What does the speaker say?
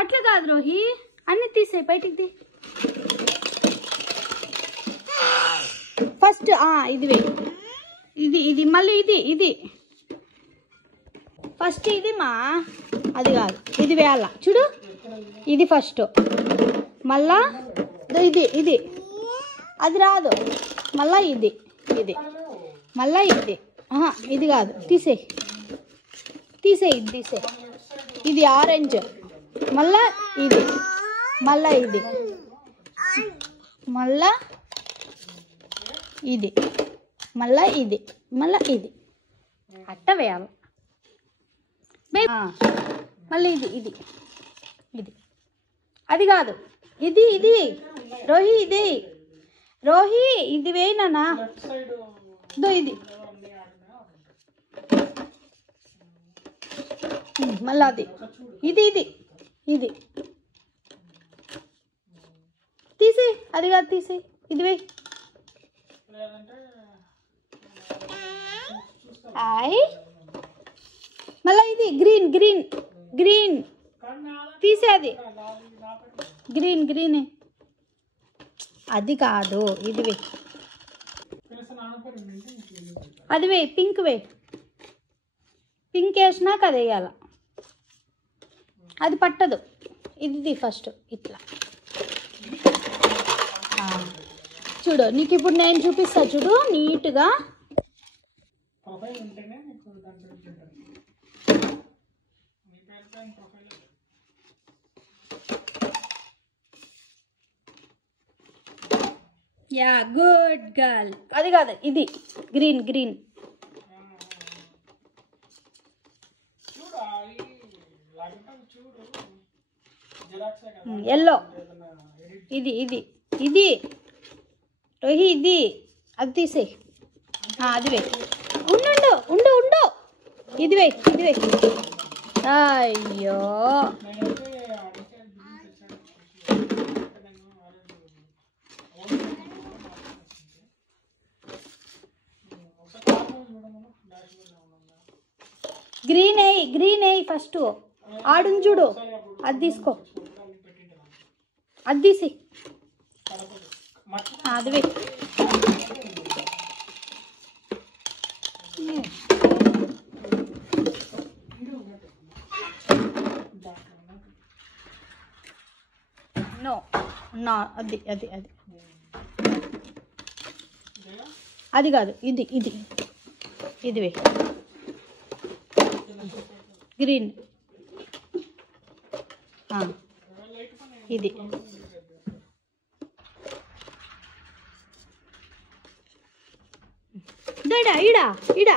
అట్లా కాదు రోహి, అన్ని తీసే బయటికి తీ. ఫస్ట్ ఇది వేయి, ఇది ఇది మళ్ళీ ఇది ఇది ఫస్ట్ ఇది మా అది కాదు, ఇది వేయాల చూడు. ఇది ఫస్ట్, మళ్ళా ఇది ఇది అది రాదు, మళ్ళా ఇది ఇది మళ్ళా ఇది ఇది కాదు, తీసేయి తీసేయి, ఇది తీసేయి. ఇది ఆరెంజ్, మళ్ళా ఇది, మళ్ళా ఇది, మళ్ళా ఇది, మళ్ళా ఇది, మళ్ళా ఇది అట్ట వేయాలి. మళ్ళీ ఇది ఇది ఇది అది కాదు, ఇది ఇది రోహి, ఇది రోహి ఇది వేయినా ఇది మళ్ళీ అది ఇది ఇది ఇది తీసి, అది కాదు తీసి, ఇది వేయి. మళ్ళీ ఇది గ్రీన్ గ్రీన్ గ్రీన్ తీసేది, గ్రీన్ గ్రీన్ అది కాదు, ఇది వేయి. అది వేయి, పింక్ వేయి. పింక్ వేసినాక అది వేయాల, అది పట్టదు. ఇది ఫస్ట్ ఇట్లా చూడు, నీకు ఇప్పుడు నేను చూపిస్తా చూడు నీట్గా. Yeah good girl. అది కాదు, ఇది గ్రీన్ గ్రీన్ ఎల్లో, ఇది ఇది ఇది రోహి ఇది అది తీసేయి. అది వేయి, ఉండు ఉండు ఉండు, ఇది వేయి ఇది వేయి. అయ్యో గ్రీన్ వేయి, గ్రీన్ వేయి ఫస్ట్. ఆడుని చూడు, అది తీసుకో, అది తీసి అది వేయి. నో నా అది అది అది అది కాదు, ఇది ఇది ఇది వేయి గ్రీన్. ఇది ఇడా ఇడా ఇడా